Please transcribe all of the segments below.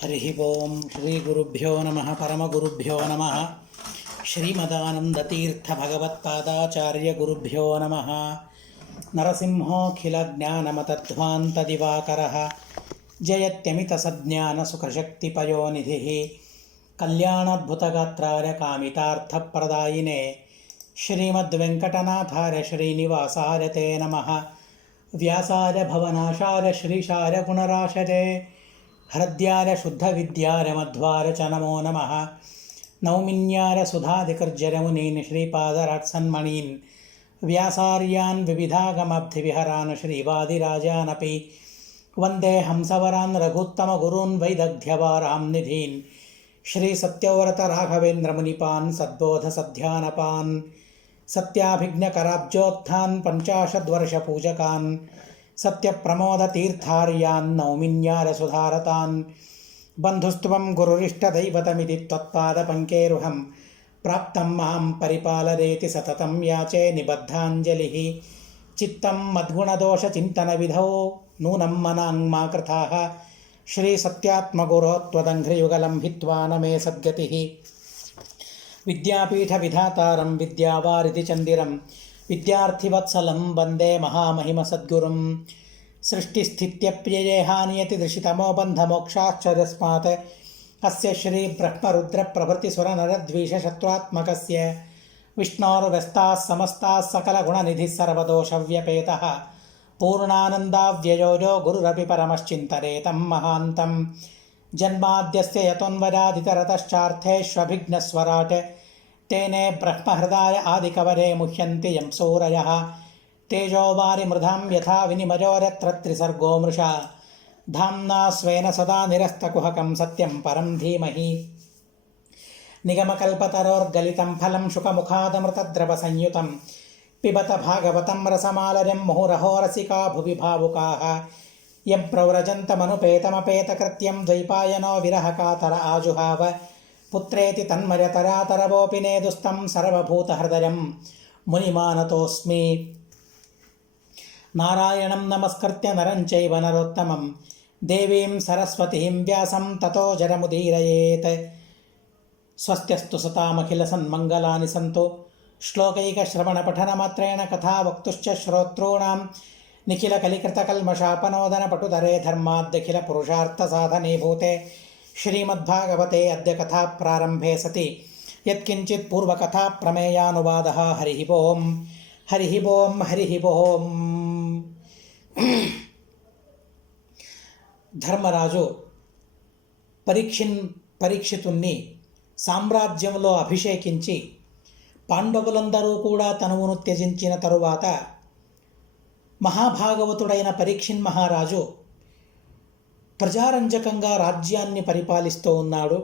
हरि ओं श्री गुरुभ्यो नमः परमगुरुभ्यो नमः श्रीमदानन्दतीर्थभगवत्पादाचार्य गुरुभ्यो नमः। नरसिंहोऽखिलज्ञानमतध्वान्तदिवाकरः जयत्यमितसज्ञानसुखशक्तिपयोनिधिः कल्याणाद्भुतगात्राय कामितार्थप्रदायिने श्रीमद्वेङ्कटनाथाय श्रीनिवासाय ते नमः। व्यासाय भवनाशाय श्रीशाय गुणराशये हृद्याय शुद्धविद्याय मध्वाय च नमो नमः। नौमिन्याय सुधादिकर्जरमुनीन् श्रीपादराट्सन्मणीन् व्यासार्यान् विविधागमब्धिविहरान् श्रीवादिराजानपि वन्दे हंसवरान् रघुत्तमगुरून् वैदग्ध्यवारां निधीन् श्रीसत्यव्रतराघवेन्द्रमुनिपान् सद्बोधसध्यानपान् सत्याभिज्ञकराब्जोत्थान् पञ्चाशद्वर्षपूजकान् सत्यप्रमोदतीर्थार्यान् नौमिन्यारसुधारतान् बन्धुस्त्वं गुरुरिष्टदैवतमिति त्वत्पादपङ्केरुहं प्राप्तं मां परिपालयेति सततं याचे निबद्धाञ्जलिः। चित्तं मद्गुणदोषचिन्तनविधौ नूनं मनाङ्मा कृताः श्रीसत्यात्मगुरो त्वदङ्घ्रियुगलं हित्वा न मे सद्गतिः। विद्यापीठविधातारं विद्यावारिधिचन्दिरं विद्यार्थिवत्सलं वन्दे महामहिमसद्गुरुं। सृष्टिस्थित्यप्ययेहानियतिदृशितमो बन्धमोक्षाश्चर्यस्मात् अस्य श्रीब्रह्मरुद्रप्रभृतिसुरनरद्वीषशत्रुत्मकस्य विष्णोर्व्यस्ताः समस्ताः सकलगुणनिधिः सर्वदोषव्यपेतः पूर्णानन्दाव्ययो गुरुरपि परमश्चिन्तयेतं महान्तं। जन्माद्यस्य यतोऽन्वरादितरतश्चार्थेष्वभिघ्नस्वराट् तेने ब्रह्महृदाय आदिकवरे मुह्यन्ति यं सूरयः। तेजोवारिमृधां यथा विनिमयोरत्र त्रिसर्गो मृषा धाम्ना स्वेन सदा निरस्तकुहकं सत्यं परं धीमहि। निगमकल्पतरोर्गलितं फलं शुकमुखादमृतद्रवसंयुतं पिबत भागवतं रसमालयं मुहुरहो रसिका भुवि भावुकाः। यं प्रव्रजन्तमनुपेतमपेतकृत्यं द्वैपायनो विरहकातर आजुहाव पुत्रेति तन्मयतरातरवोऽपि नेदुस्तं सर्वभूतहृदयं मुनिमानतोऽस्मि। नारायणं नमस्कृत्य नरं चैव नरोत्तमं देवीं सरस्वतीं व्यासं ततो जरमुदीरयेत्। स्वस्त्यस्तु सतामखिलसन्मङ्गलानि सन्तु श्लोकैकश्रवणपठनमात्रेण कथा वक्तुश्च श्रोतॄणां निखिलकलिकृतकल्मषापनोदनपटुधरे धर्माद्यखिलपुरुषार्थसाधनीभूते श्रीमद्भागवते अद्य कथा प्रारंभे सति यत्किंचित् पूर्वकथा प्रमेयानुवादः। हरिः ओं हरिः ओं हरिः ओं। ధర్మరాజు పరీక్షితుణ్ణి సామ్రాజ్యంలో అభిషేకించి పాండవులందరూ కూడా తనువును త్యజించిన తరువాత మహాభాగవతుడైన పరీక్షిన్ మహారాజు ప్రజారంజకంగా రాజ్యాన్ని పరిపాలిస్తూ ఉన్నాడు.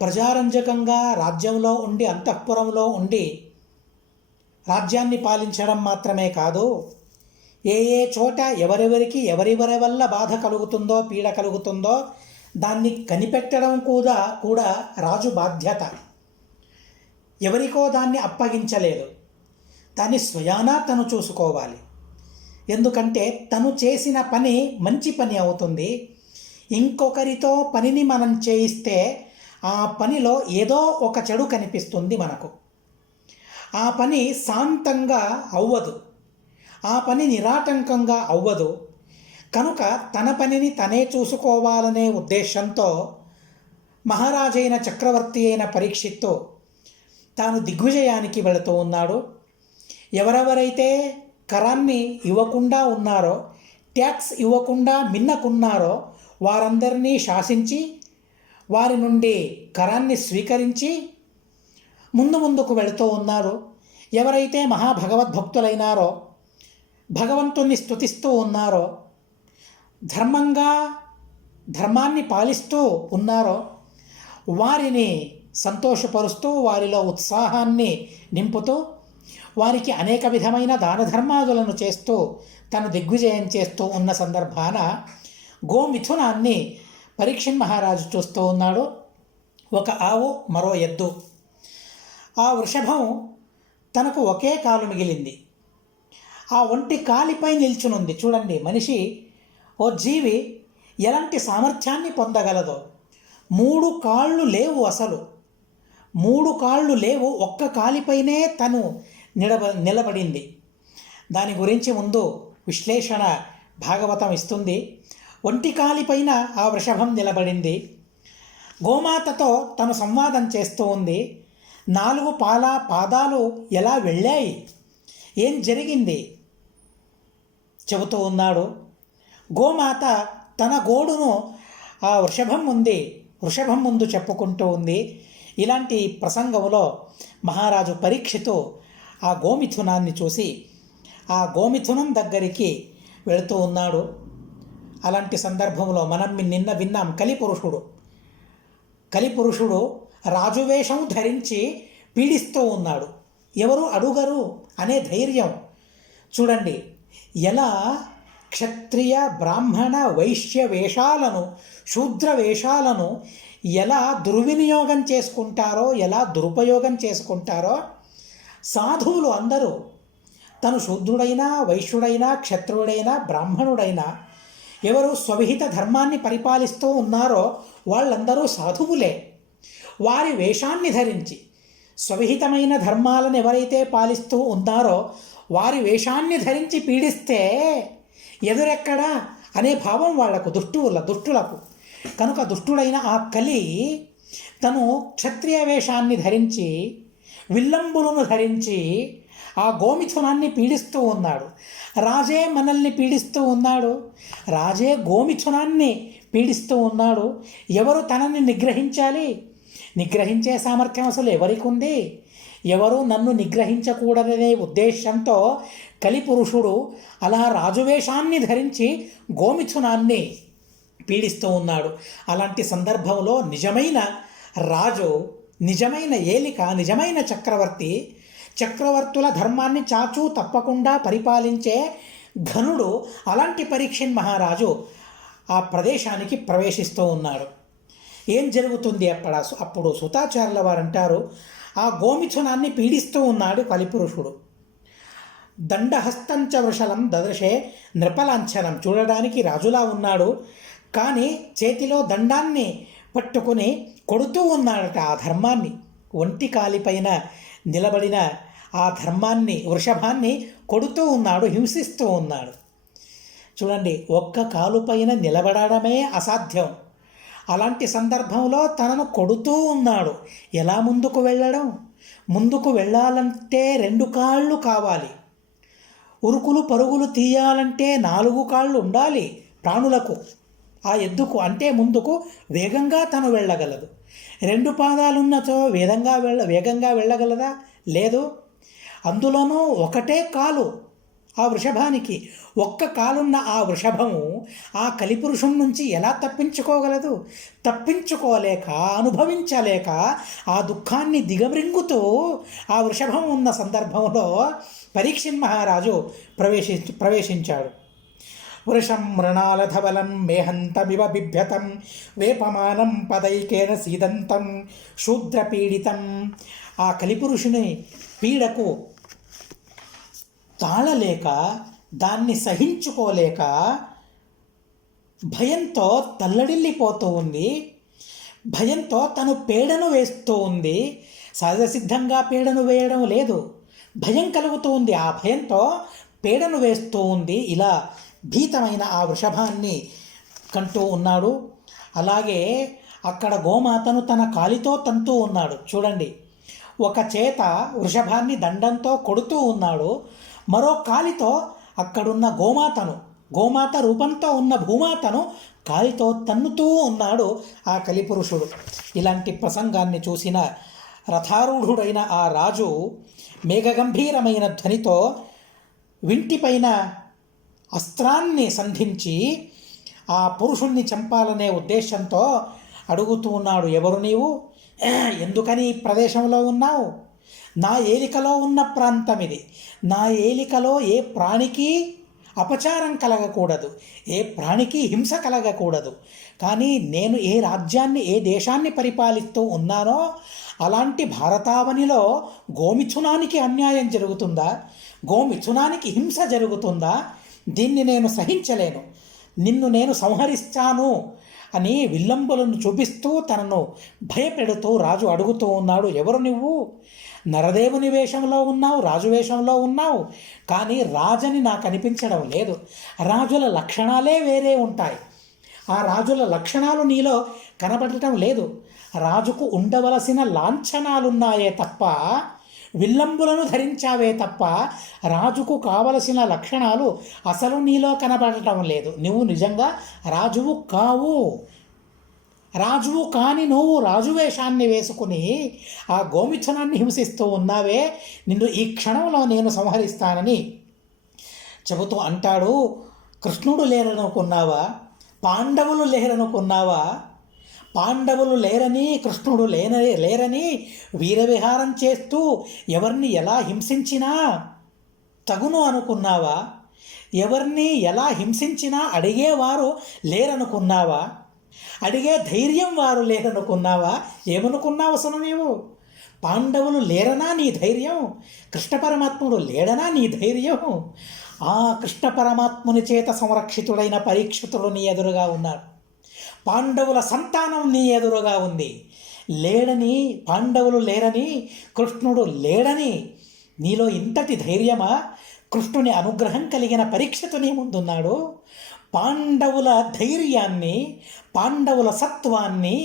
ప్రజారంజకంగా రాజ్యంలో ఉండి అంతఃపురంలో ఉండి రాజ్యాన్ని పాలించడం మాత్రమే కాదు, ఏ చోట ఎవరెవరికి ఎవరెవరి వల్ల బాధ కలుగుతుందో పీడ కలుగుతుందో దాన్ని కనిపెట్టడం కూడా రాజు బాధ్యత. ఎవరికో దాన్ని అప్పగించలేదు, దాన్ని స్వయానా తను చూసుకోవాలి. ఎందుకంటే తను చేసిన పని మంచి పని అవుతుంది. ఇంకొకరితో పనిని మనం చేయిస్తే ఆ పనిలో ఏదో ఒక చెడు కనిపిస్తుంది మనకు. ఆ పని శాంతంగా అవ్వదు, ఆ పని నిరాటంకంగా అవ్వదు. కనుక తన పనిని తనే చూసుకోవాలనే ఉద్దేశంతో మహారాజైన చక్రవర్తి అయిన పరీక్షిత్తు తాను దిగ్విజయానికి వెళుతూ ఉన్నాడు. ఎవరెవరైతే కరాన్ని ఇవ్వకుండా ఉన్నారో, ట్యాక్స్ ఇవ్వకుండా మిన్నకున్నారో వారందరినీ శాసించి వారి నుండి కరాన్ని స్వీకరించి ముందుకు వెళుతూ ఉన్నారు. ఎవరైతే మహాభగవద్భక్తులైనారో, భగవంతుణ్ణి స్తుతిస్తూ ఉన్నారో, ధర్మాన్ని పాలిస్తూ ఉన్నారో వారిని సంతోషపరుస్తూ వారిలో ఉత్సాహాన్ని నింపుతూ వారికి అనేక విధమైన దాన ధర్మాదులను చేస్తూ తను దిగ్విజయం చేస్తూ ఉన్న సందర్భాన గోమిథునాన్ని పరీక్షిన్ మహారాజు చూస్తూ ఉన్నాడు. ఒక ఆవు, మరో ఎద్దు. ఆ వృషభం తనకు ఒకే కాలు మిగిలింది. ఆ ఒంటి కాలిపై నిల్చునుంది. చూడండి, మనిషి ఓ జీవి ఎలాంటి సామర్థ్యాన్ని పొందగలదో. 3 కాళ్ళు లేవు, అసలు 3 కాళ్ళు లేవు, ఒక్క కాలిపైనే తను నిలబడింది. దాని గురించి ముందు విశ్లేషణ భాగవతం ఇస్తుంది. ఒంటి కాలిపైన ఆ వృషభం నిలబడింది. గోమాతతో తను సంవాదం చేస్తూ ఉంది. 4 పాదాలు ఎలా వెళ్ళాయి, ఏం జరిగింది చెబుతూ ఉన్నాడు. గోమాత తన గోడును ఆ వృషభం ముందు చెప్పుకుంటూ ఉంది. ఇలాంటి ప్రసంగంలో మహారాజు పరీక్షితు ఆ గోమిథునాన్ని చూసి ఆ గోమిథునం దగ్గరికి వెళుతూ ఉన్నాడు. అలాంటి సందర్భంలో మనం నిన్న విన్నాం, కలిపురుషుడు రాజువేషం ధరించి పీడిస్తూ ఉన్నాడు. ఎవరు అడుగరు అనే ధైర్యం చూడండి. ఎలా క్షత్రియ బ్రాహ్మణ వైశ్య వేషాలను, శూద్ర వేషాలను ఎలా దుర్వినియోగం చేసుకుంటారో, ఎలా దురుపయోగం చేసుకుంటారో. సాధువులు అందరూ, తను శూద్రుడైనా వైశ్యుడైనా క్షత్రుడైనా బ్రాహ్మణుడైనా ఎవరు స్వవిహిత ధర్మాన్ని పరిపాలిస్తూ ఉన్నారో వాళ్ళందరూ సాధువులే. వారి వేషాన్ని ధరించి స్వవిహితమైన ధర్మాలను ఎవరైతే పాలిస్తూ ఉన్నారో వారి వేషాన్ని ధరించి పీడిస్తే ఎదురెక్కడా అనే భావం వాళ్లకు, దుష్టులకు. కనుక దుష్టుడైన ఆ కలి తను క్షత్రియ వేషాన్ని ధరించి, విల్లంబులను ధరించి ఆ గోమిథునాన్ని పీడిస్తూ ఉన్నాడు. రాజే మనల్ని పీడిస్తూ ఉన్నాడు, రాజే గోమిథునాన్ని పీడిస్తూ ఉన్నాడు. ఎవరు తనని నిగ్రహించాలి? నిగ్రహించే సామర్థ్యం అసలు ఎవరికి ఉంది? ఎవరు నన్ను నిగ్రహించకూడదనే ఉద్దేశంతో కలిపురుషుడు అలా రాజువేషాన్ని ధరించి గోమిథునాన్ని పీడిస్తూ ఉన్నాడు. అలాంటి సందర్భంలో నిజమైన రాజు, నిజమైన ఏలిక, నిజమైన చక్రవర్తుల ధర్మాన్ని చాచూ తప్పకుండా పరిపాలించే ఘనుడు అలాంటి పరీక్షిత్ మహారాజు ఆ ప్రదేశానికి ప్రవేశిస్తూ ఉన్నాడు. ఏం జరుగుతుంది అప్పుడు సుతాచార్యుల వారు అంటారు, ఆ గోమిథునాన్ని పీడిస్తూ ఉన్నాడు కలిపురుషుడు. దండహస్తంచ వృషలం దదృశే నృపలాంఛనం. చూడడానికి రాజులా ఉన్నాడు, కానీ చేతిలో దండాన్ని పట్టుకుని కొడుతూ ఉన్నాడట ఆ ధర్మాన్ని. ఒంటి కాలిపైన నిలబడిన ఆ ధర్మాన్ని, వృషభాన్ని కొడుతూ ఉన్నాడు, హింసిస్తూ ఉన్నాడు. చూడండి, ఒక్క కాలుపైన నిలబడమే అసాధ్యం. అలాంటి సందర్భంలో తనను కొడుతూ ఉన్నాడు. ఎలా ముందుకు వెళ్ళడం? ముందుకు వెళ్ళాలంటే 2 కాళ్ళు కావాలి. ఉరుకులు పరుగులు తీయాలంటే 4 కాళ్ళు ఉండాలి ప్రాణులకు. ఆ ఎద్దుకు అంటే ముందుకు వేగంగా తను వెళ్ళగలదు. 2 పాదాలున్నచో వేగంగా వెళ్ళగలదా? లేదు. అందులోనూ ఒకటే కాలు ఆ వృషభానికి. ఒక్క కాలున్న ఆ వృషభము ఆ కలిపురుషం నుంచి ఎలా తప్పించుకోగలదు? తప్పించుకోలేక, అనుభవించలేక ఆ దుఃఖాన్ని దిగమృంగుతూ ఆ వృషభం ఉన్న సందర్భంలో పరీక్షిత్ మహారాజు ప్రవేశించాడు. వృషం మృణాలధవలం మేహంతమివ బిభ్యతం వేపమానం పదైకేన సీదంతం శూద్రపీడితం. ఆ కలిపురుషుని పీడకు తాళలేక, దాన్ని సహించుకోలేక భయంతో తల్లడిల్లిపోతూ ఉంది. భయంతో తను పీడను వేస్తూ ఉంది. సహజసిద్ధంగా పీడను వేయడం లేదు, భయం కలుగుతూ ఉంది. ఆ భయంతో పీడను వేస్తూ ఉంది. ఇలా భీతమైన ఆ వృషభాన్ని కంటూ ఉన్నాడు. అలాగే అక్కడ గోమాతను తన కాలితో తంతూ ఉన్నాడు. చూడండి, ఒక చేత వృషభాన్ని దండంతో కొడుతూ ఉన్నాడు, మరో కాలితో అక్కడున్న గోమాత రూపంతో ఉన్న భూమాతను కాలితో తన్నుతూ ఉన్నాడు ఆ కలిపురుషుడు. ఇలాంటి ప్రసంగాన్ని చూసిన రథారూఢుడైన ఆ రాజు మేఘగంభీరమైన ధ్వనితో వింటిపైన అస్త్రాన్ని సంధించి ఆ పురుషుణ్ణి చంపాలనే ఉద్దేశంతో అడుగుతూ ఉన్నాడు, ఎవరు నీవు? ఎందుకని ఈ ప్రదేశంలో ఉన్నావు? నా ఏలికలో ఉన్న ప్రాంతం ఇది. నా ఏలికలో ఏ ప్రాణికి అపచారం కలగకూడదు, ఏ ప్రాణికి హింస కలగకూడదు. కానీ నేను ఏ రాజ్యాన్ని, ఏ దేశాన్ని పరిపాలిస్తూ ఉన్నానో అలాంటి భారతావనిలో గోమిథునానికి అన్యాయం జరుగుతుందా? గోమిథునానికి హింస జరుగుతుందా? దీన్ని నేను సహించలేను. నిన్ను నేను సంహరిస్తాను అని విల్లంబులను చూపిస్తూ తనను భయపెడుతూ రాజు అడుగుతూ ఉన్నాడు, ఎవరు నువ్వు? నరదేవుని వేషంలో ఉన్నావు, రాజు వేషంలో ఉన్నావు, కానీ రాజని నాకు అనిపించడం లేదు. రాజుల లక్షణాలే వేరే ఉంటాయి. ఆ రాజుల లక్షణాలు నీలో కనబడటం లేదు. రాజుకు ఉండవలసిన లాంఛనాలున్నాయే తప్ప, విల్లంబులను ధరించావే తప్ప రాజుకు కావలసిన లక్షణాలు అసలు నీలో కనబడటం లేదు. నువ్వు నిజంగా రాజువు కావు. రాజువు కాని నువ్వు రాజు వేషాన్ని వేసుకుని ఆ గోమిథునాన్ని హింసిస్తూ ఉన్నావే, నిన్ను ఈ క్షణంలో నేను సంహరిస్తానని చెబుతూ అంటాడు. కృష్ణుడు లేరనుకున్నావా? పాండవులు లేరనుకున్నావా? పాండవులు లేరని, కృష్ణుడు లేరని వీరవిహారం చేస్తూ ఎవరిని ఎలా హింసించినా తగును అనుకున్నావా? ఎవరిని ఎలా హింసించినా అడిగేవారు లేరనుకున్నావా? అడిగే ధైర్యం వారు లేరనుకున్నావా? ఏమనుకున్నావు అసలు నీవు? పాండవులు లేరనా నీ ధైర్యం? కృష్ణ పరమాత్ముడు లేడనా నీ ధైర్యం? ఆ కృష్ణ పరమాత్ముని చేత సంరక్షితుడైన పరీక్షితుడు నీ ఎదురుగా ఉన్నాడు. పాండవుల సంతానం నీ ఎదురుగా ఉంది. పాండవులు లేరని, కృష్ణుడు లేడని నీలో ఇంతటి ధైర్యమా? కృష్ణుని అనుగ్రహం కలిగిన పరీక్షితు నీ ముందున్నాడు. పాండవుల ధైర్యాన్ని, పాండవుల సత్వాన్ని,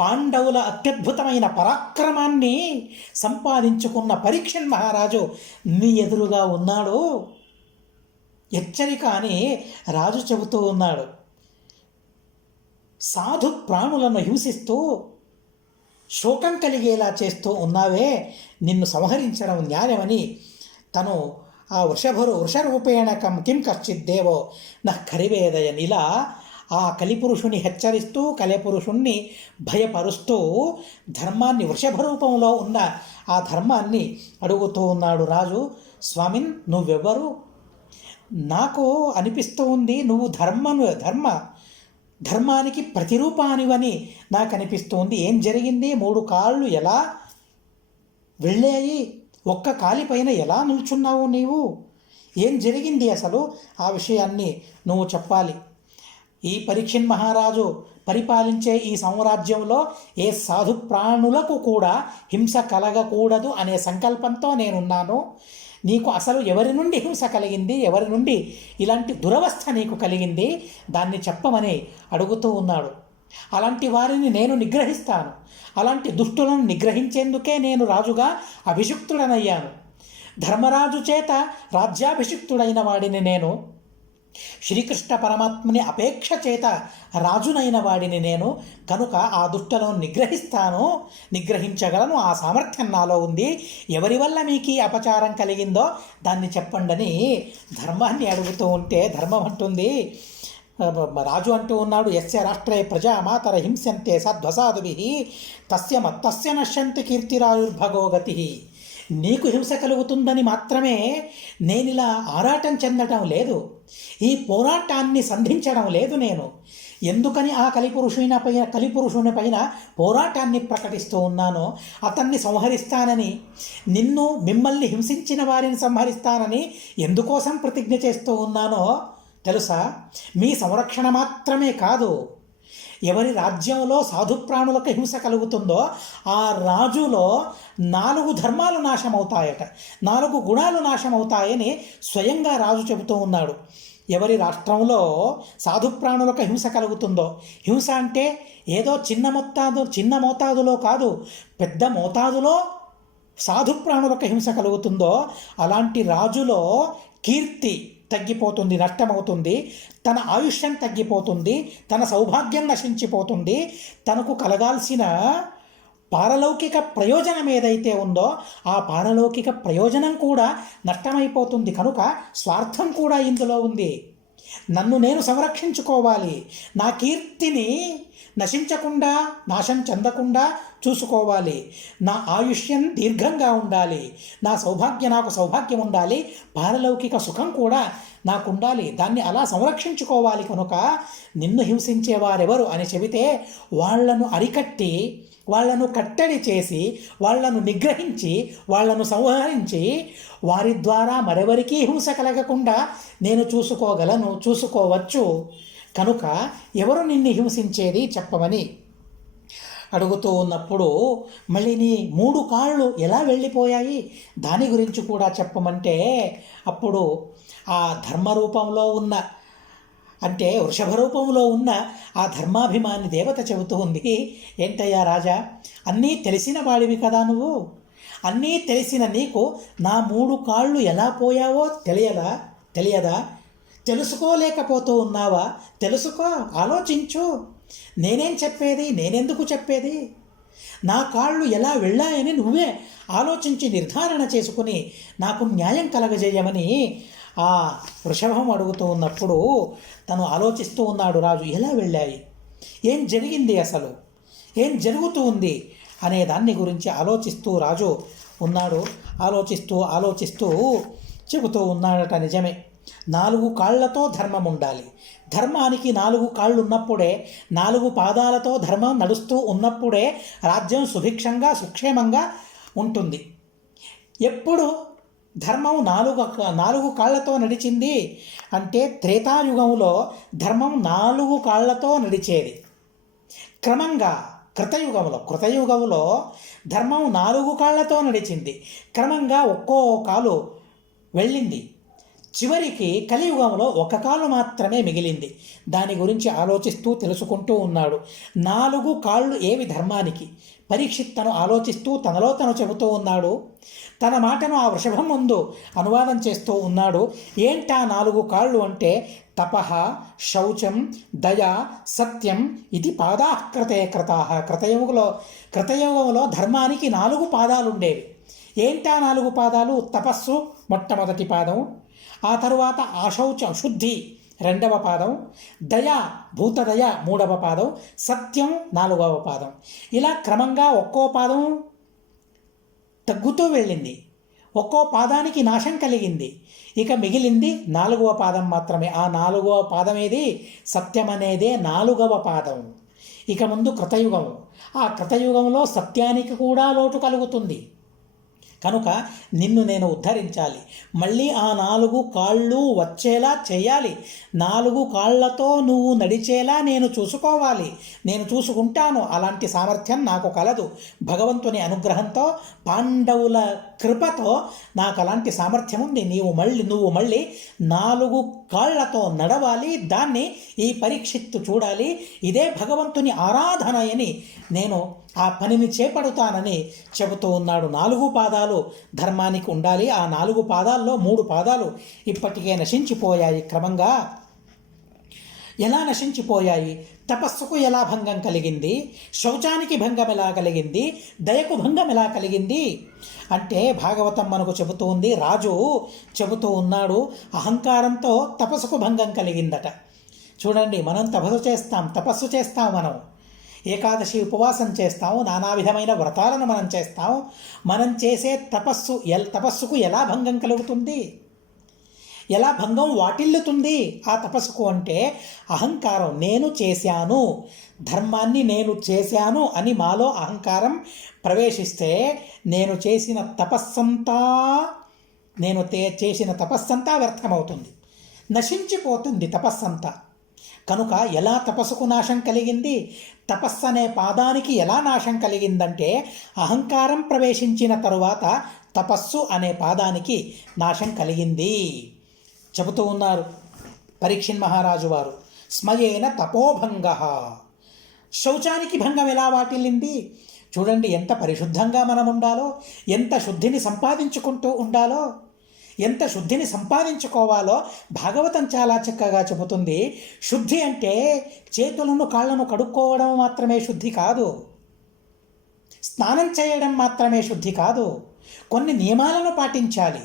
పాండవుల అత్యద్భుతమైన పరాక్రమాన్ని సంపాదించుకున్న పరీక్షణ్ మహారాజు నీ ఎదురుగా ఉన్నాడు. హెచ్చరిక అని రాజు చెబుతూ ఉన్నాడు. సాధు ప్రాణులను హింసిస్తూ శోకం కలిగేలా చేస్తూ ఉన్నావే, నిన్ను సంహరించడం న్యాయమని తను ఆ వృషరూపేణ కిం కశ్చిద్దేవో నా కరివేదయన్ ఇలా ఆ కలిపురుషుని హెచ్చరిస్తూ, కలిపురుషుణ్ణి భయపరుస్తూ ధర్మాన్ని, వృషభ రూపంలో ఉన్న ఆ ధర్మాన్ని అడుగుతూ ఉన్నాడు రాజు. స్వామిన్, నువ్వెవ్వరు? నాకు అనిపిస్తూ ఉంది నువ్వు ధర్మానికి ప్రతిరూపానివని నాకు అనిపిస్తుంది. ఏం జరిగింది? 3 కాళ్ళు ఎలా వెళ్ళాయి? ఒక్క కాలిపైన ఎలా నిల్చున్నావు నీవు? ఏం జరిగింది అసలు? ఆ విషయాన్ని నువ్వు చెప్పాలి. ఈ పరీక్షణ్ మహారాజు పరిపాలించే ఈ సామ్రాజ్యంలో ఏ సాధు ప్రాణులకు కూడా హింస కలగకూడదు అనే సంకల్పంతో నేనున్నాను. నీకు అసలు ఎవరి నుండి హింస కలిగింది? ఎవరి నుండి ఇలాంటి దురవస్థ నీకు కలిగింది? దాన్ని చెప్పమని అడుగుతూ ఉన్నాడు. అలాంటి వారిని నేను నిగ్రహిస్తాను. అలాంటి దుష్టులను నిగ్రహించేందుకే నేను రాజుగా అభిషిక్తుడనయ్యాను. ధర్మరాజు చేత రాజ్యాభిషిక్తుడైన వాడిని నేను. శ్రీకృష్ణ పరమాత్మని అపేక్ష చేత రాజునైన వాడిని నేను. కనుక ఆ దుష్టలను నిగ్రహించగలను. ఆ సామర్థ్యం నాలో ఉంది. ఎవరి వల్ల మీకు ఈ అపచారం కలిగిందో దాన్ని చెప్పండి ధర్మాన్ని అడుగుతూ ఉంటే ధర్మం అంటుంది, రాజు అంటూ ఉన్నాడు, యస్య రాష్ట్రే ప్రజా మాతర హింసంతే సద్వసాదుభిః తస్య మత్తస్య నశ్యంతి కీర్తిరాయుర్భగోగతి. నీకు హింస కలుగుతుందని మాత్రమే నేనిలా ఆరాటం చెందటం లేదు, ఈ పోరాటాన్ని సంధించడం లేదు నేను. ఎందుకని ఆ కలిపురుషుని పైన పోరాటాన్ని ప్రకటిస్తూ ఉన్నానో, అతన్ని సంహరిస్తానని, మిమ్మల్ని హింసించిన వారిని సంహరిస్తానని ఎందుకోసం ప్రతిజ్ఞ చేస్తూ ఉన్నానో తెలుసా? మీ సంరక్షణ మాత్రమే కాదు, ఎవరి రాజ్యంలో సాధుప్రాణులకు హింస కలుగుతుందో ఆ రాజులో 4 ధర్మాలు నాశమవుతాయట, 4 గుణాలు నాశమవుతాయని స్వయంగా రాజు చెబుతూ ఉన్నాడు. ఎవరి రాష్ట్రంలో సాధుప్రాణులకు హింస కలుగుతుందో, హింస అంటే ఏదో చిన్న మోతాదులో కాదు, పెద్ద మోతాదులో సాధుప్రాణులకు హింస కలుగుతుందో అలాంటి రాజులో కీర్తి తగ్గిపోతుంది, నష్టమవుతుంది, తన ఆయుష్యం తగ్గిపోతుంది, తన సౌభాగ్యం నశించిపోతుంది, తనకు కలగాల్సిన పారలౌకిక ప్రయోజనం ఏదైతే ఉందో ఆ పారలౌకిక ప్రయోజనం కూడా నష్టమైపోతుంది. కనుక స్వార్థం కూడా ఇందులో ఉంది. నన్ను నేను సంరక్షించుకోవాలి, నా కీర్తిని నశించకుండా, నాశం చెందకుండా చూసుకోవాలి, నా ఆయుష్యం దీర్ఘంగా ఉండాలి, నాకు సౌభాగ్యం ఉండాలి, పారలౌకిక సుఖం కూడా నాకు ఉండాలి, దాన్ని అలా సంరక్షించుకోవాలి. కనుక నిన్ను హింసించేవారెవరు అని చెబితే వాళ్లను అరికట్టి, వాళ్లను కట్టడి చేసి, వాళ్లను నిగ్రహించి, వాళ్లను సంహరించి, వారి ద్వారా మరెవరికీ హింస కలగకుండా నేను చూసుకోవచ్చు. కనుక ఎవరు నిన్ను హింసించేది చెప్పమని అడుగుతూ ఉన్నప్పుడు మళ్ళీ నీ 3 కాళ్ళు ఎలా వెళ్ళిపోయాయి దాని గురించి కూడా చెప్పమంటే అప్పుడు ఆ ధర్మరూపంలో ఉన్న అంటే వృషభ రూపంలో ఉన్న ఆ ధర్మాభిమాని దేవత చెబుతూ ఉంది, ఏంటయ్యా రాజా, అన్నీ తెలిసిన వాడివి కదా నువ్వు, అన్నీ తెలిసిన నీకు నా 3 కాళ్ళు ఎలా పోయావో తెలియదా? తెలుసుకోలేకపోతూ ఉన్నావా? తెలుసుకో, ఆలోచించు. నేనెందుకు చెప్పేది? నా కాళ్ళు ఎలా వెళ్ళాయని నువ్వే ఆలోచించి నిర్ధారణ చేసుకుని నాకు న్యాయం కలగజేయమని ఆ వృషభం అడుగుతూ ఉన్నప్పుడు తను ఆలోచిస్తూ ఉన్నాడు. రాజు ఎలా వెళ్ళాయి, ఏం జరిగింది, అసలు ఏం జరుగుతూ ఉంది అనే దాన్ని గురించి ఆలోచిస్తూ రాజు ఉన్నాడు. ఆలోచిస్తూ చెబుతూ ఉన్నాడట, నిజమే, 4 కాళ్లతో ధర్మం ఉండాలి. ధర్మానికి 4 కాళ్ళు ఉన్నప్పుడే, 4 పాదాలతో ధర్మం నడుస్తూ ఉన్నప్పుడే రాజ్యం సుభిక్షంగా సుక్షేమంగా ఉంటుంది. ఎప్పుడు ధర్మం 4 కాళ్లతో నడిచింది అంటే త్రేతాయుగంలో ధర్మం 4 కాళ్లతో నడిచేది. క్రమంగా కృతయుగంలో ధర్మం 4 కాళ్లతో నడిచింది. క్రమంగా ఒక్కో కాలు వెళ్ళింది. చివరికి కలియుగంలో 1 కాలు మాత్రమే మిగిలింది. దాని గురించి ఆలోచిస్తూ తెలుసుకుంటూ ఉన్నాడు. 4 కాళ్ళు ఏవి ధర్మానికి? పరీక్షిత్ తను ఆలోచిస్తూ తనలో తను చెబుతూ ఉన్నాడు. తన మాటను ఆ వృషభం ముందు అనువాదం చేస్తూ ఉన్నాడు. ఏంటా 4 కాళ్ళు అంటే తపః, శౌచం, దయ, సత్యం ఇది పాదాః కృతే కృతాః. కృతయుగంలో ధర్మానికి 4 పాదాలు ఉండేవి. ఏంటా 4 పాదాలు? తపస్సు మొట్టమొదటి పాదం, ఆ తరువాత శుద్ధి 2వ పాదం, దయ భూతదయ 3వ పాదం, సత్యం 4వ పాదం. ఇలా క్రమంగా ఒక్కో పాదం తగ్గుతూ వెళ్ళింది. ఒక్కో పాదానికి నాశం కలిగింది. ఇక మిగిలింది 4వ పాదం మాత్రమే. ఆ 4వ పాదం ఏది? సత్యం అనేదే 4వ పాదం. ఇక ముందు కృతయుగం. ఆ కృతయుగంలో సత్యానికి కూడా లోటు కలుగుతుంది. కనుక నిన్ను నేను ఉద్ధరించాలి. మళ్ళీ ఆ 4 కాళ్ళు వచ్చేలా చేయాలి. 4 కాళ్లతో నువ్వు నడిచేలా నేను చూసుకోవాలి. నేను చూసుకుంటాను. అలాంటి సామర్థ్యం నాకు కలదు. భగవంతుని అనుగ్రహంతో, పాండవుల కృపతో నాకు అలాంటి సామర్థ్యం ఉంది. నువ్వు మళ్ళీ 4 కాళ్లతో నడవాలి. దాన్ని ఈ పరీక్షిత్తు చూడాలి. ఇదే భగవంతుని ఆరాధన అని నేను ఆ పనిని చేపడతానని చెబుతూ ఉన్నాడు. 4 పాదాలు ధర్మానికి ఉండాలి. ఆ 4 పాదాల్లో 3 పాదాలు ఇప్పటికే నశించిపోయాయి. క్రమంగా ఎలా నశించిపోయాయి? తపస్సుకు ఎలా భంగం కలిగింది? శౌచానికి భంగం ఎలా కలిగింది? దయకు భంగం ఎలా కలిగింది అంటే భాగవతం మనకు చెబుతూ ఉంది. రాజు చెబుతూ ఉన్నాడు, అహంకారంతో తపస్సుకు భంగం కలిగిందట. చూడండి, మనం తపస్సు చేస్తాం, మనం ఏకాదశి ఉపవాసం చేస్తాము, నానా విధమైన వ్రతాలను మనం చేస్తాం. మనం చేసే తపస్సుకు ఎలా భంగం కలుగుతుంది? ఎలా భంగం వాటిల్లుతుంది ఆ తపస్సుకు అంటే అహంకారం. నేను చేశాను, ధర్మాన్ని నేను చేశాను అని మాలో అహంకారం ప్రవేశిస్తే నేను చేసిన తపస్సంతా వ్యర్థమవుతుంది, నశించిపోతుంది తపస్సంతా. కనుక ఎలా తపస్సుకు నాశం కలిగింది? తపస్సు అనే పాదానికి ఎలా నాశం కలిగిందంటే అహంకారం ప్రవేశించిన తరువాత తపస్సు అనే పాదానికి నాశం కలిగింది చెబుతూ ఉన్నారు పరీక్షిత్ మహారాజు వారు. స్మయేన తపోభంగ. శౌచానికి భంగం ఎలా వాటిల్లింది? చూడండి, ఎంత పరిశుద్ధంగా మనం ఉండాలో, ఎంత శుద్ధిని సంపాదించుకుంటూ ఉండాలో, ఎంత శుద్ధిని సంపాదించుకోవాలో భాగవతం చాలా చక్కగా చెబుతుంది. శుద్ధి అంటే చేతులను కాళ్ళను కడుక్కోవడం మాత్రమే శుద్ధి కాదు, స్నానం చేయడం మాత్రమే శుద్ధి కాదు. కొన్ని నియమాలను పాటించాలి.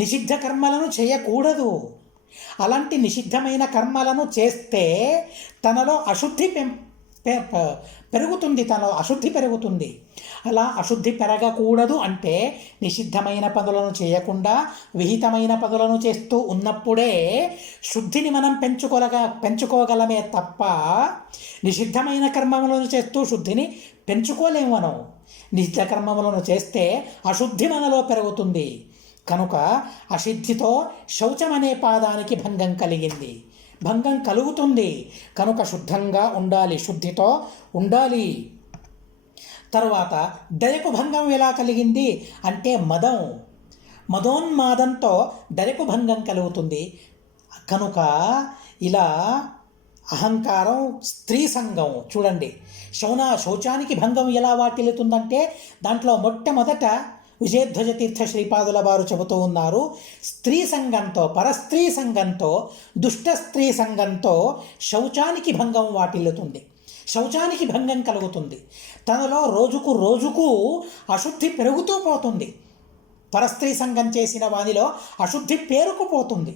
నిషిద్ధ కర్మలను చేయకూడదు. అలాంటి నిషిద్ధమైన కర్మలను చేస్తే తనలో అశుద్ధి పెరుగుతుంది, తనలో అశుద్ధి పెరుగుతుంది. అలా అశుద్ధి పెరగకూడదు అంటే నిషిద్ధమైన పనులను చేయకుండా విహితమైన పనులను చేస్తూ ఉన్నప్పుడే శుద్ధిని మనం పెంచుకోగలమే తప్ప నిషిద్ధమైన కర్మములను చేస్తూ శుద్ధిని పెంచుకోలేము. మనం నిషిద్ధ కర్మములను చేస్తే అశుద్ధి మనలో పెరుగుతుంది. కనుక అశుద్ధితో శౌచం అనే పాదానికి భంగం కలిగింది. భంగం కలుగుతుంది. కనుక శుద్ధంగా ఉండాలి, శుద్ధితో ఉండాలి. తరువాత దయకు భంగం ఎలా కలిగింది అంటే మదోన్మాదంతో దయకు భంగం కలుగుతుంది. కనుక ఇలా అహంకారం, స్త్రీ సంఘం చూడండి. శౌచానికి భంగం ఎలా వాటిల్లుతుందంటే దాంట్లో మొట్టమొదట విజయధ్వజ తీర్థ శ్రీపాదుల వారు చెబుతూ ఉన్నారు, స్త్రీ సంఘంతో, పరస్త్రీ సంఘంతో, దుష్ట స్త్రీ సంఘంతో శౌచానికి భంగం వాటిల్లుతుంది, శౌచానికి భంగం కలుగుతుంది. తనలో రోజుకు అశుద్ధి పెరుగుతూ పోతుంది. పరస్త్రీ సంఘం చేసిన వానిలో అశుద్ధి పేరుకుపోతుంది.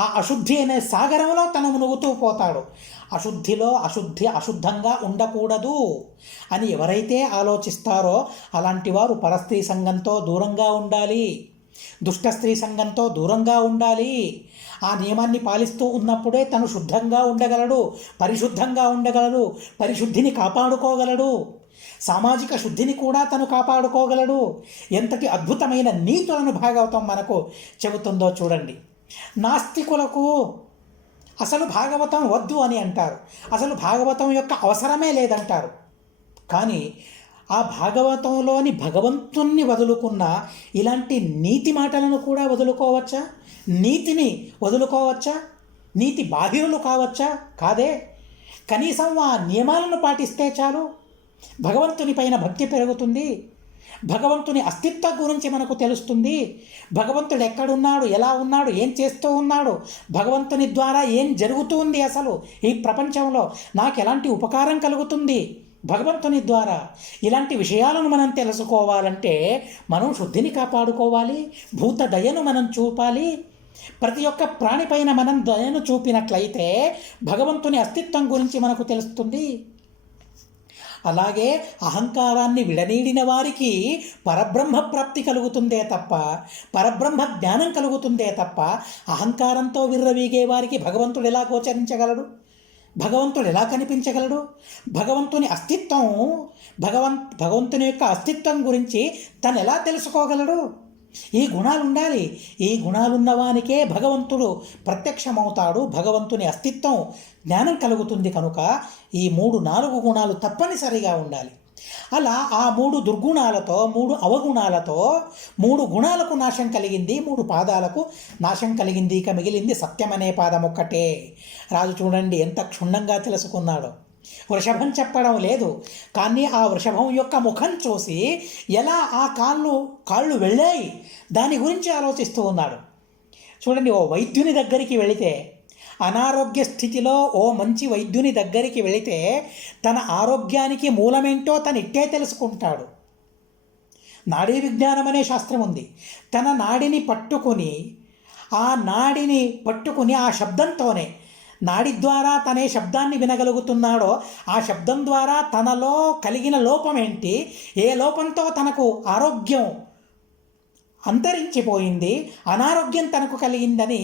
ఆ అశుద్ధి అనే సాగరంలో తను మునుగుతూ పోతాడు. అశుద్ధంగా ఉండకూడదు అని ఎవరైతే ఆలోచిస్తారో అలాంటి వారు పరస్త్రీ సంఘంతో దూరంగా ఉండాలి, దుష్ట స్త్రీ సంఘంతో దూరంగా ఉండాలి. ఆ నియమాన్ని పాలిస్తూ ఉన్నప్పుడే తను శుద్ధంగా ఉండగలడు, పరిశుద్ధంగా ఉండగలడు, పరిశుద్ధిని కాపాడుకోగలడు, సామాజిక శుద్ధిని కూడా తను కాపాడుకోగలడు. ఎంతటి అద్భుతమైన నీతులను భాగవతం మనకు చెబుతుందో చూడండి. నాస్తికులకు అసలు భాగవతం వద్దు అని అంటారు, అసలు భాగవతం యొక్క అవసరమే లేదంటారు. కానీ ఆ భాగవతంలోని భగవంతుణ్ణి వదులుకున్న ఇలాంటి నీతి మాటలను కూడా వదులుకోవచ్చా? నీతిని వదులుకోవచ్చా? నీతి బాహిరులు కావచ్చా? కాదే. కనీసం ఆ నియమాలను పాటిస్తే చాలు, భగవంతుని పైన భక్తి పెరుగుతుంది, భగవంతుని అస్తిత్వం గురించి మనకు తెలుస్తుంది. భగవంతుడు ఎక్కడున్నాడు, ఎలా ఉన్నాడు, ఏం చేస్తూ ఉన్నాడు, భగవంతుని ద్వారా ఏం జరుగుతుంది, అసలు ఈ ప్రపంచంలో నాకు ఎలాంటి ఉపకారం కలుగుతుంది భగవంతుని ద్వారా, ఇలాంటి విషయాలను మనం తెలుసుకోవాలంటే మనం శుద్ధిని కాపాడుకోవాలి, భూత దయను మనం చూపాలి. ప్రతి ఒక్క ప్రాణిపైన మనం దయను చూపినట్లయితే భగవంతుని అస్తిత్వం గురించి మనకు తెలుస్తుంది. అలాగే అహంకారాన్ని విడనీడిన వారికి పరబ్రహ్మ ప్రాప్తి కలుగుతుందే తప్ప, పరబ్రహ్మ జ్ఞానం కలుగుతుందే తప్ప, అహంకారంతో విర్రవీగే వారికి భగవంతుడు ఎలా గోచరించగలడు, భగవంతుడు ఎలా కనిపించగలడు? భగవంతుని అస్తిత్వం, భగవంతుని యొక్క అస్తిత్వం గురించి తను ఎలా తెలుసుకోగలడు? ఈ గుణాలు ఉండాలి. ఈ గుణాలున్నవానికే భగవంతుడు ప్రత్యక్షమవుతాడు, భగవంతుని అస్తిత్వం జ్ఞానం కలుగుతుంది. కనుక ఈ 3-4 గుణాలు తప్పనిసరిగా ఉండాలి. అలా ఆ 3 దుర్గుణాలతో, 3 అవగుణాలతో, 3 గుణాలకు నాశం కలిగింది, 3 పాదాలకు నాశం కలిగింది. ఇక మిగిలింది సత్యం అనే పాదం ఒక్కటే. రాజు చూడండి ఎంత క్షుణ్ణంగా తెలుసుకున్నాడో. వృషభం చెప్పడం లేదు, కానీ ఆ వృషభం యొక్క ముఖం చూసి ఎలా ఆ కాళ్ళు వెళ్ళాయి దాని గురించి ఆలోచిస్తూ ఉన్నాడు. చూడండి, ఓ వైద్యుని దగ్గరికి వెళితే, అనారోగ్య స్థితిలో ఓ మంచి వైద్యుని దగ్గరికి వెళితే తన ఆరోగ్యానికి మూలమేంటో తను ఇట్టే తెలుసుకుంటాడు. నాడీ విజ్ఞానం అనే శాస్త్రం ఉంది. తన నాడిని పట్టుకుని ఆ శబ్దంతోనే, నాడి ద్వారా తనే శబ్దాన్ని వినగలుగుతున్నాడో ఆ శబ్దం ద్వారా తనలో కలిగిన లోపం ఏంటి, ఏ లోపంతో తనకు ఆరోగ్యం అంతరించిపోయింది, అనారోగ్యం తనకు కలిగిందని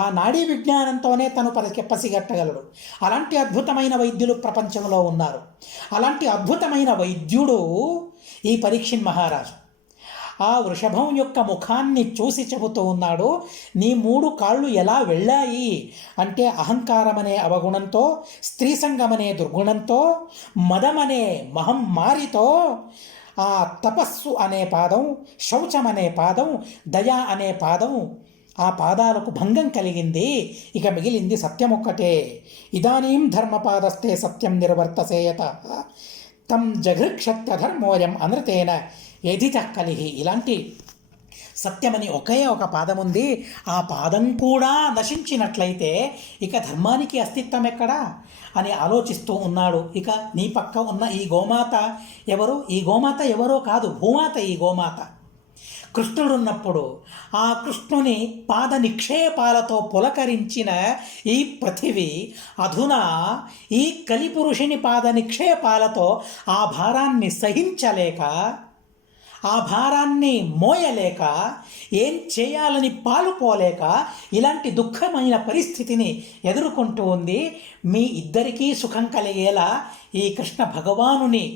ఆ నాడీ విజ్ఞానంతోనే తను పసిగట్టగలడు. అలాంటి అద్భుతమైన వైద్యులు ప్రపంచంలో ఉన్నారు. అలాంటి అద్భుతమైన వైద్యుడు ఈ పరీక్షిత్ మహారాజు. ఆ వృషభం యొక్క ముఖాన్ని చూసి చెబుతూ ఉన్నాడు, నీ 3 కాళ్ళు ఎలా వెళ్ళాయి అంటే అహంకారం అనే అవగుణంతో, స్త్రీ సంఘం అనే దుర్గుణంతో, మదం అనే మహమ్మారితో, ఆ తపస్సు అనే పాదం, శౌచం అనే పాదం, దయ అనే పాదం, ఆ పాదాలకు భంగం కలిగింది. ఇక మిగిలింది సత్యం ఒక్కటే. ఇదానీం ధర్మపాదస్తే సత్యం నిర్వర్తసేయత తం జఘృక్షత్యధర్మోయం అనృతేన ఎదిత కలిహి. ఇలాంటి సత్యమని ఒకే ఒక పాదం ఉంది. ఆ పాదం కూడా నశించినట్లయితే ఇక ధర్మానికి అస్తిత్వం ఎక్కడా అని ఆలోచిస్తూ ఉన్నాడు. ఇక నీ పక్క ఉన్న ఈ గోమాత ఎవరు? ఈ గోమాత ఎవరో కాదు, భూమాత. ఈ గోమాత కృష్ణుడున్నప్పుడు ఆ కృష్ణుని పాద నిక్షేపాలతో పులకరించిన ఈ పృథివీ అధునా ఈ కలిపురుషుని పాద నిక్షేపాలతో ఆ భారాన్ని సహించలేక, ఆ భారాన్ని మోయలేక, ఏం చేయాలని పాలుపోలేక ఇలాంటి దుఃఖమైన పరిస్థితిని ఎదుర్కొంటూ ఉంది. మీ ఇద్దరికీ సుఖం కలిగేలా ఈ కృష్ణ భగవానుని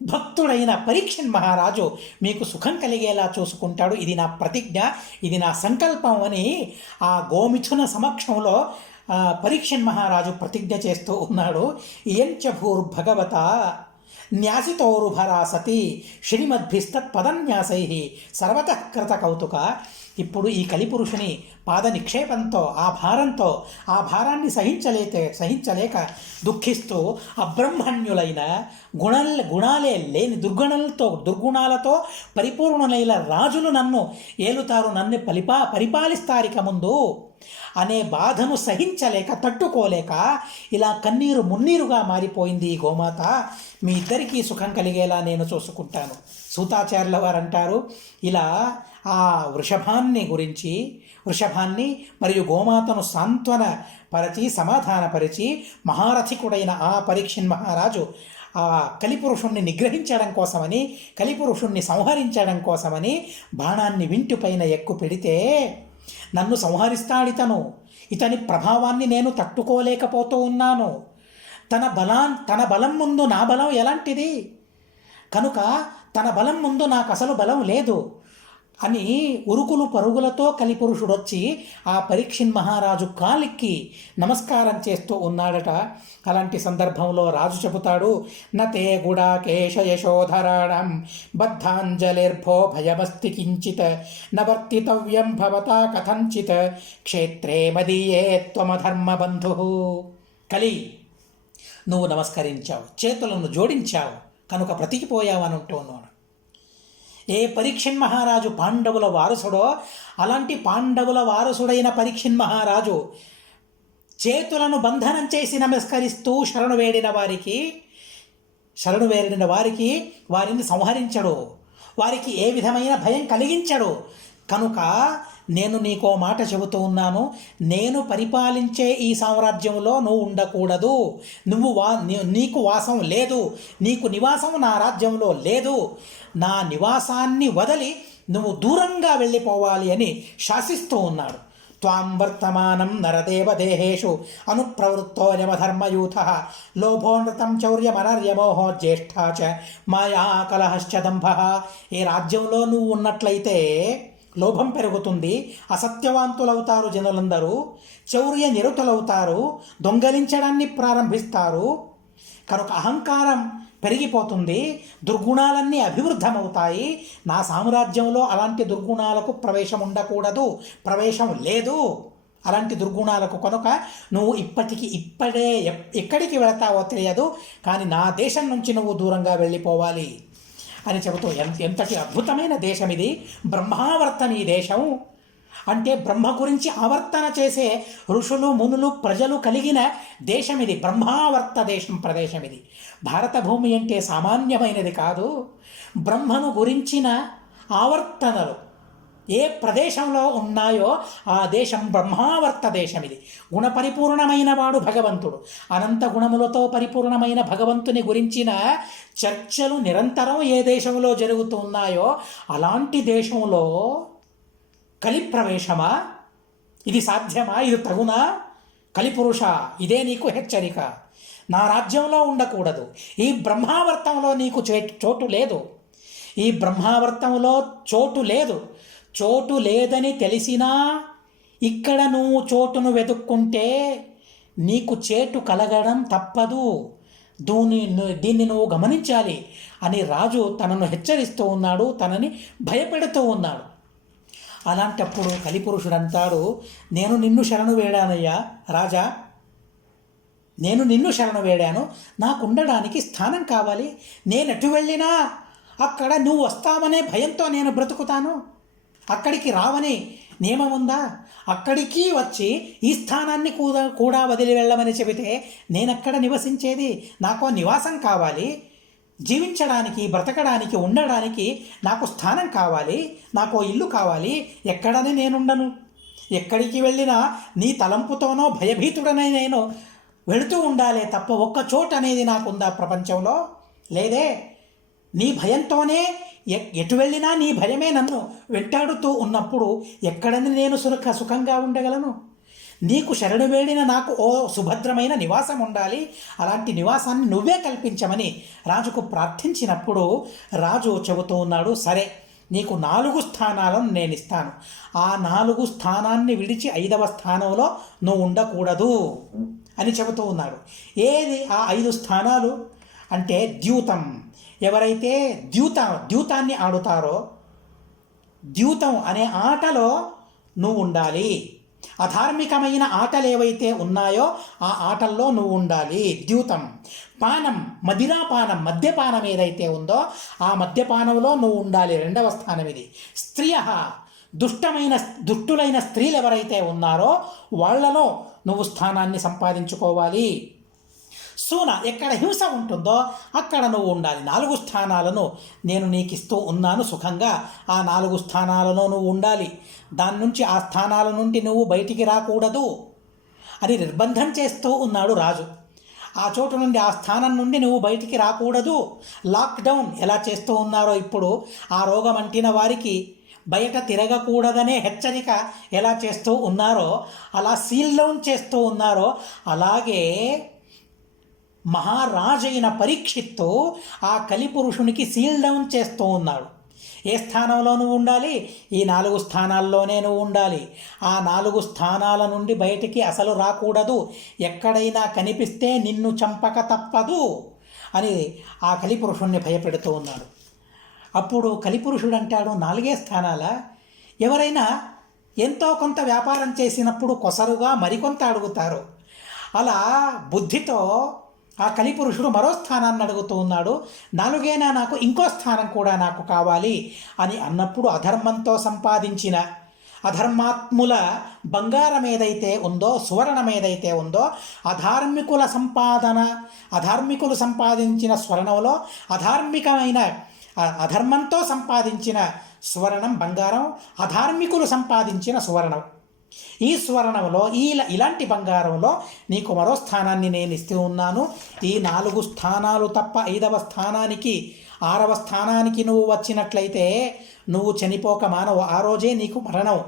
భక్తుడైన పరీక్షిత్ మహారాజు మీకు సుఖం కలిగేలా చూసుకుంటాడు. ఇది నా ప్రతిజ్ఞ, ఇది నా సంకల్పం అని ఆ గోమిథున సమక్షంలో పరీక్షన్ మహారాజు ప్రతిజ్ఞ చేస్తూ ఉన్నాడు. ఇయంచ భూర్భగవత న్యాసితోరుభరా సతి శ్రీమద్భిస్తత్పదన్యాసై సర్వతః కృత కౌతుక. ఇప్పుడు ఈ కలిపురుషుని పాద నిక్షేపంతో ఆ భారాన్ని సహించలేక దుఃఖిస్తూ అబ్రహ్మణ్యులైన గుణాలే లేని దుర్గుణాలతో పరిపూర్ణులైన రాజులు నన్ను ఏలుతారు, నన్ను పరిపాలిస్తారిక ముందు అనే బాధను సహించలేక తట్టుకోలేక ఇలా కన్నీరు మున్నీరుగా మారిపోయింది ఈ గోమాత. మీ ఇద్దరికీ సుఖం కలిగేలా నేను చూసుకుంటాను. సూతాచార్యుల వారు అంటారు, ఇలా ఆ వృషభాన్ని మరియు గోమాతను సాంత్వన పరిచి సమాధానపరిచి మహారథికుడైన ఆ పరీక్షన్ మహారాజు ఆ కలిపురుషుణ్ణి నిగ్రహించడం కోసమని, కలిపురుషుణ్ణి సంహరించడం కోసమని బాణాన్ని వింటి పైన ఎక్కు పెడితే నన్ను సంహరిస్తాడితను, ఇతని ప్రభావాన్ని నేను తట్టుకోలేకపోతూ ఉన్నాను, తన బలం ముందు నా బలం ఎలాంటిది, కనుక తన బలం ముందు నాకు అసలు బలం లేదు అని ఉరుకులు పరుగులతో కలిపురుషుడొచ్చి ఆ పరీక్షన్ మహారాజు కాలికి నమస్కారం చేస్తూ ఉన్నాడట. అలాంటి సందర్భంలో రాజు చెబుతాడు, నతే గుడాకేశ యశోధరాణం బద్ధాంజలిర్భో భయమస్తి కించిత్ నవర్తితవ్యం భవతా కథంచిత్ క్షేత్రే మదీయే త్వమధర్మబంధు. కలి, నువ్వు నమస్కరించావు, చేతులను జోడించావు, కనుక బ్రతికిపోయావని అంటూ ఉన్నాడు. ఏ పరీక్షన్ మహారాజు పాండవుల వారసుడో అలాంటి పాండవుల వారసుడైన పరీక్షన్ మహారాజు చేతులను బంధనం చేసి నమస్కరిస్తూ శరణు వేడిన వారికి వారిని సంహరించడు, వారికి ఏ విధమైన భయం కలిగించడు. కనుక నేను నీకో మాట చెబుతూ ఉన్నాను, నేను పరిపాలించే ఈ సామ్రాజ్యంలో నువ్వు ఉండకూడదు, నీకు వాసం లేదు, నీకు నివాసం నా రాజ్యంలో లేదు, నా నివాసాన్ని వదిలి నువ్వు దూరంగా వెళ్ళిపోవాలి అని శాసిస్తూ ఉన్నాడు. త్వాం వర్తమానం నరదేవదేహేషు అనుప్రవృత్తో యమధర్మయూథ లోభోనృతం చౌర్యమనర్యమోహో జ్యేష్ఠా చ మాయా కలహశ్చ దంభః. ఈ రాజ్యంలో నువ్వు ఉన్నట్లయితే లోభం పెరుగుతుంది, అసత్యవాంతులవుతారు జనులందరూ, చౌర్య నిరుతులవుతారు, దొంగలించడాన్ని ప్రారంభిస్తారు, కనుక అహంకారం పెరిగిపోతుంది, దుర్గుణాలన్నీ అభివృద్ధమవుతాయి. నా సామ్రాజ్యంలో అలాంటి దుర్గుణాలకు ప్రవేశం ఉండకూడదు, ప్రవేశం లేదు అలాంటి దుర్గుణాలకు. కనుక నువ్వు ఇప్పుడే ఎక్కడికి వెళతావో తెలియదు, కానీ నా దేశం నుంచి నువ్వు దూరంగా వెళ్ళిపోవాలి అని చెబుతూ, ఎంతటి అద్భుతమైన దేశం ఇది, బ్రహ్మావర్తని దేశం. అంటే బ్రహ్మ గురించి ఆవర్తన చేసే ఋషులు మునులు ప్రజలు కలిగిన దేశం ఇది, బ్రహ్మావర్త ప్రదేశం ఇది. భారత భూమి అంటే సామాన్యమైనది కాదు. బ్రహ్మను గురించిన ఆవర్తనలు ఏ ప్రదేశంలో ఉన్నాయో ఆ దేశం బ్రహ్మావర్త దేశం ఇది. గుణపరిపూర్ణమైన వాడు భగవంతుడు. అనంత గుణములతో పరిపూర్ణమైన భగవంతుని గురించిన చర్చలు నిరంతరం ఏ దేశంలో జరుగుతూ ఉన్నాయో అలాంటి దేశంలో కలి ప్రవేశమా? ఇది సాధ్యమా? ఇది తగునా? కలిపురుష, ఇదే నీకు హెచ్చరిక. నా రాజ్యంలో ఉండకూడదు, ఈ బ్రహ్మావర్తంలో నీకు చోటు లేదు, ఈ బ్రహ్మావర్తంలో చోటు లేదు. చోటు లేదని తెలిసినా ఇక్కడ నువ్వు చోటును వెతుక్కుంటే నీకు చేటు కలగడం తప్పదు, దీన్ని నువ్వు గమనించాలి అని రాజు తనను హెచ్చరిస్తూ ఉన్నాడు, తనని భయపెడుతూ ఉన్నాడు. అలాంటప్పుడు కలిపురుషుడు అంటాడు, నేను నిన్ను శరణు వేడానయ్యా రాజా, నేను నిన్ను శరణు వేడాను, నాకు ఉండడానికి స్థానం కావాలి. నేను ఎటు వెళ్ళినా అక్కడ నువ్వు వస్తావనే భయంతో నేను బ్రతుకుతాను. అక్కడికి రావని నియమం ఉందా? అక్కడికి వచ్చి ఈ స్థానాన్ని కూడా వదిలి వెళ్ళమని చెబితే నేనక్కడ నివసించేది, నాకు నివాసం కావాలి, జీవించడానికి, బ్రతకడానికి, ఉండడానికి నాకు స్థానం కావాలి, నాకు ఇల్లు కావాలి. ఎక్కడని నేనుండను. ఎక్కడికి వెళ్ళినా నీ తలంపుతోనో భయభీతుడనై నేను వెళుతూ ఉండాలే తప్ప ఒక్క చోటు అనేది నాకుందా ప్రపంచంలో? లేదే. నీ భయంతోనే ఎటు వెళ్ళినా నీ భయమే నన్ను వెంటాడుతూ ఉన్నప్పుడు ఎక్కడని నేను సుఖంగా ఉండగలను? నీకు శరణు వేడిన నాకు ఓ సుభద్రమైన నివాసం ఉండాలి, అలాంటి నివాసాన్ని నువ్వే కల్పించమని రాజుకు ప్రార్థించినప్పుడు రాజు చెబుతూ ఉన్నాడు, సరే నీకు 4 స్థానాలను నేను ఇస్తాను. ఆ 4 స్థానాన్ని విడిచి 5వ స్థానంలో నువ్వు ఉండకూడదు అని చెబుతూ ఉన్నాడు. ఏది ఆ 5 స్థానాలు అంటే ద్యూతం. ఎవరైతే ద్యూతాన్ని ఆడుతారో, ద్యూతం అనే ఆటలో నువ్వు ఉండాలి. అధార్మికమైన ఆటలు ఏవైతే ఉన్నాయో ఆ ఆటల్లో నువ్వు ఉండాలి. ద్యూతం. పానం, మదిరాపానం, మద్యపానం ఏదైతే ఉందో ఆ మద్యపానంలో నువ్వు ఉండాలి. 2వ స్థానం ఇది. స్త్రియ, దుష్టులైన స్త్రీలు ఎవరైతే ఉన్నారో వాళ్ళలో నువ్వు స్థానాన్ని సంపాదించుకోవాలి. సూన, ఎక్కడ హింస ఉంటుందో అక్కడ నువ్వు ఉండాలి. 4 స్థానాలను నేను నీకు ఇస్తూ ఉన్నాను సుఖంగా. ఆ 4 స్థానాలలో నువ్వు ఉండాలి. దాని నుంచి, ఆ స్థానాల నుండి నువ్వు బయటికి రాకూడదు అని నిర్బంధం చేస్తూ ఉన్నాడు రాజు. ఆ చోటు నుండి, ఆ స్థానం నుండి నువ్వు బయటికి రాకూడదు. లాక్డౌన్ ఎలా చేస్తూ ఉన్నారో ఇప్పుడు, ఆ రోగం అంటిన వారికి బయట తిరగకూడదనే హెచ్చరిక ఎలా చేస్తూ ఉన్నారో, అలా సీల్ డౌన్ చేస్తూ ఉన్నారో, అలాగే మహారాజైన పరీక్షిత్తు ఆ కలిపురుషునికి సీల్ డౌన్ చేస్తూ ఉన్నాడు. ఏ స్థానంలో నువ్వు ఉండాలి? ఈ 4 స్థానాల్లోనే నువ్వు ఉండాలి. ఆ 4 స్థానాల నుండి బయటికి అసలు రాకూడదు. ఎక్కడైనా కనిపిస్తే నిన్ను చంపక తప్పదు అని ఆ కలిపురుషుణ్ణి భయపెడుతూ ఉన్నాడు. అప్పుడు కలిపురుషుడు అంటాడు, 4 స్థానాలా? ఎవరైనా ఎంతో కొంత వ్యాపారం చేసినప్పుడు కొసరుగా మరికొంత అడుగుతారు. అలా బుద్ధితో ఆ కలిపురుషుడు మరో స్థానాన్ని అడుగుతూ ఉన్నాడు. 4 నాకు ఇంకో స్థానం కూడా నాకు కావాలి అని అన్నప్పుడు, అధర్మంతో సంపాదించిన, అధర్మాత్ముల బంగారం ఏదైతే ఉందో, సువర్ణం ఏదైతే ఉందో, అధార్మికులు సంపాదించిన స్వర్ణంలో అధర్మంతో సంపాదించిన స్వర్ణం బంగారం, అధార్మికులు సంపాదించిన సువర్ణం. ఈ స్వర్ణంలో, ఇలాంటి బంగారంలో నీకు మరో స్థానాన్ని నేను ఇస్తూ ఉన్నాను. ఈ 4 స్థానాలు తప్ప 5వ స్థానానికి, 6వ స్థానానికి నువ్వు వచ్చినట్లయితే నువ్వు చనిపోక మానవు. ఆ రోజే నీకు మరణం.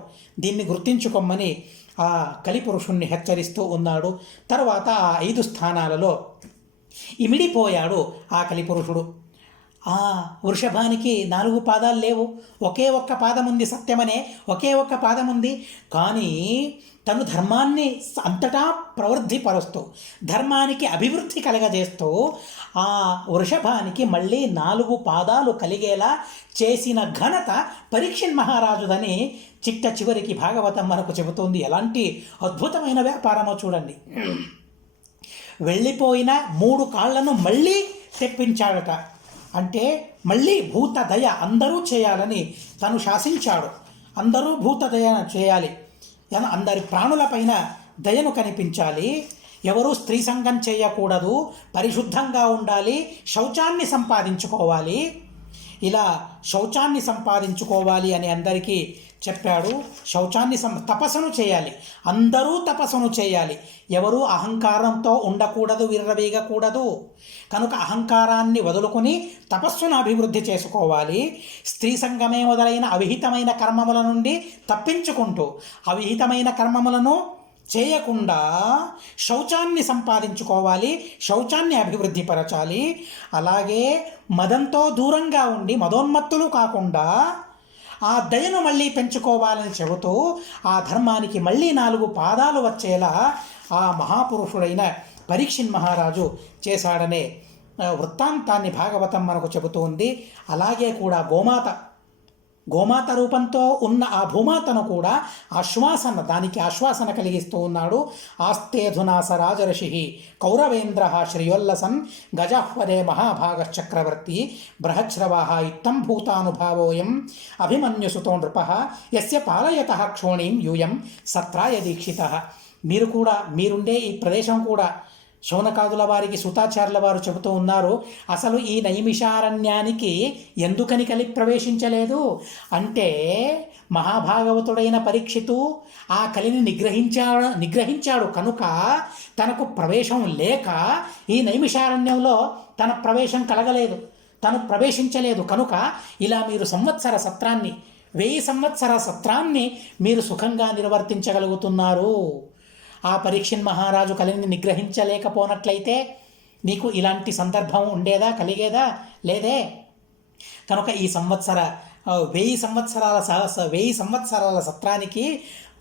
దీన్ని గుర్తించుకోమని ఆ కలిపురుషుణ్ణి హెచ్చరిస్తూ ఉన్నాడు. తర్వాత ఆ 5 స్థానాలలో ఇమిడిపోయాడు ఆ కలిపురుషుడు. ఆ వృషభానికి 4 పాదాలు లేవు, ఒకే ఒక్క పాదం ఉంది. సత్యమనే ఒకే ఒక్క పాదం ఉంది. కానీ తను ధర్మాన్ని అంతటా ప్రవృద్ధిపరుస్తూ, ధర్మానికి అభివృద్ధి కలగజేస్తూ ఆ వృషభానికి మళ్ళీ 4 పాదాలు కలిగేలా చేసిన ఘనత పరీక్షిత్ మహారాజుదని చివరికి భాగవతం మనకు చెబుతోంది. ఎలాంటి అద్భుతమైన వ్యాపారమో చూడండి. వెళ్ళిపోయిన 3 కాళ్లను మళ్ళీ తెప్పించాడట. అంటే మళ్ళీ భూతదయ అందరూ చేయాలని తను శాసించాడు. అందరూ భూతదయ చేయాలి, అందరి ప్రాణులపైన దయను కనిపించాలి. ఎవరూ స్త్రీ సంగం చేయకూడదు, పరిశుద్ధంగా ఉండాలి, శౌచాన్ని సంపాదించుకోవాలి. ఇలా శౌచాన్ని సంపాదించుకోవాలి అని అందరికీ చెప్పాడు. తపస్సును చేయాలి, అందరూ తపస్సును చేయాలి. ఎవరూ అహంకారంతో ఉండకూడదు, విర్రవీగకూడదు. కనుక అహంకారాన్ని వదులుకొని తపస్సును అభివృద్ధి చేసుకోవాలి. స్త్రీ సంగమే మొదలైన అవిహితమైన కర్మముల నుండి తప్పించుకుంటూ, అవిహితమైన కర్మములను చేయకుండా శౌచాన్ని సంపాదించుకోవాలి, శౌచాన్ని అభివృద్ధి పరచాలి. అలాగే మదంతో దూరంగా ఉండి మదోన్మత్తులు కాకుండా ఆ దయను మళ్ళీ పెంచుకోవాలని చెబుతూ ఆ ధర్మానికి మళ్ళీ 4 పాదాలు వచ్చేలా ఆ మహాపురుషుడైన పరీక్షిత్ మహారాజు చేశాడనే వృత్తాంతాన్ని భాగవతం మనకు చెబుతోంది. అలాగే కూడా గోమాత రూపంతో ఉన్న ఆ భూమాతను కూడా దానికి ఆశ్వాసన కలిగిస్తూ ఉన్నాడు. ఆస్తేధునాస రాజర్షి కౌరవేంద్ర శ్రియోల్లసన్ గజాహ్వరే మహాభాగశ్చక్రవర్తి బృహశ్రవా ఇత్తం భూతానుభావోయం అభిమన్యుసుతో నృప యస్య పాలయత క్షోణీం యూయం సత్రాయ దీక్షిత. మీరుండే ఈ ప్రదేశం కూడా శౌనకాదుల వారికి సూతాచార్యుల వారు చెబుతూ ఉన్నారు. అసలు ఈ నైమిషారణ్యానికి ఎందుకని ప్రవేశించలేదు అంటే, మహాభాగవతుడైన పరీక్షితు ఆ కలిని నిగ్రహించాడు కనుక తనకు ప్రవేశం లేక ఈ నైమిషారణ్యంలో తన ప్రవేశం కలగలేదు, తను ప్రవేశించలేదు. కనుక ఇలా మీరు 1000 సంవత్సర సత్రాన్ని మీరు సుఖంగా నిర్వర్తించగలుగుతున్నారు. ఆ పరీక్షిత్ మహారాజు కలిని నిగ్రహించలేకపోనట్లయితే మీకు ఇలాంటి సందర్భం కలిగేదా? లేదే. కనుక ఈ 1000 వెయ్యి సంవత్సరాల సత్రానికి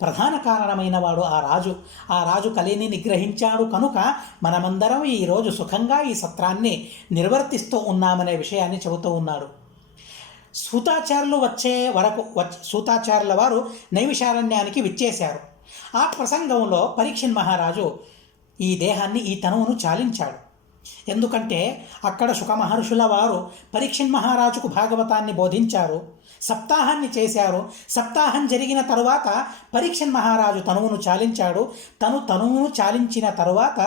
ప్రధాన కారణమైన వాడు ఆ రాజు. ఆ రాజు కలిని నిగ్రహించాడు కనుక మనమందరం ఈరోజు సుఖంగా ఈ సత్రాన్ని నిర్వర్తిస్తూ ఉన్నామనే విషయాన్ని చెబుతూ ఉన్నాడు. సూతాచారులు వచ్చే వరకు సూతాచారుల వారు నైమిషారణ్యానికి విచ్చేశారు. ఆ ప్రసంగంలో పరీక్షిత్ మహారాజు ఈ దేహాన్ని, ఈ తనువును చాలించాడు. ఎందుకంటే అక్కడ శుకమహర్షుల వారు పరీక్షిత్ మహారాజుకు భాగవతాన్ని బోధించారు, సప్తాహాన్ని చేశారు. సప్తాహం జరిగిన తరువాత పరీక్షిత్ మహారాజు తనువును చాలించాడు. తనువును చాలించిన తరువాత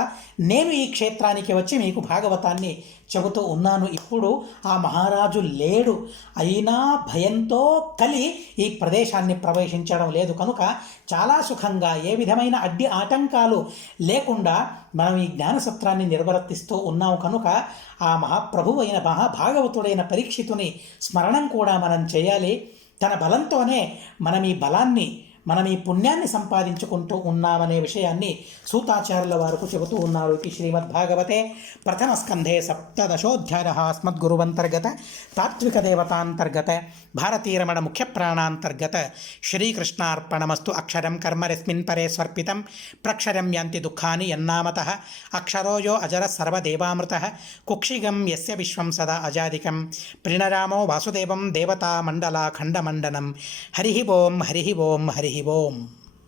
నేను ఈ క్షేత్రానికి వచ్చి మీకు భాగవతాన్ని చెబుతూ ఉన్నాను. ఇప్పుడు ఆ మహారాజు లేడు, అయినా భయంతో కలి ఈ ప్రదేశాన్ని ప్రవేశించడం లేదు. కనుక చాలా సుఖంగా ఏ విధమైన అడ్డి ఆటంకాలు లేకుండా మనం ఈ జ్ఞానసత్రాన్ని నిర్వర్తిస్తూ ఉన్నాము. కనుక ఆ మహాప్రభువు అయిన మహాభాగవతుడైన పరీక్షితుని స్మరణం కూడా మనం చేయాలి. తన బలంతోనే మనం ఈ పుణ్యాన్ని సంపాదించుకుంటూ ఉన్నామనే విషయాన్ని సూతాచార్యుల వారికి చెబుతూ ఉన్నారు. ఇది శ్రీమద్భాగవతే ప్రథమ స్కంధే సప్తదశోధ్యాయ అస్మద్గురువంతర్గత తాత్విక దేవతాంతర్గత భారతీరమణ ముఖ్య ప్రాణాంతర్గత శ్రీకృష్ణార్పణమస్తు. అక్షరం కర్మరస్మిన్ పరే స్వర్పితం ప్రక్షరం యాంతి దుఃఖాని యన్నామతః అక్షరోయో అజర సర్వదేవామృతః కుక్షిగం యస్య విశ్వం సదా అజాదికం ప్రణరామో వాసుదేవం దేవతా మండలా ఖండమండనం. హరి ఓం హరి ఓం హరి ఓం.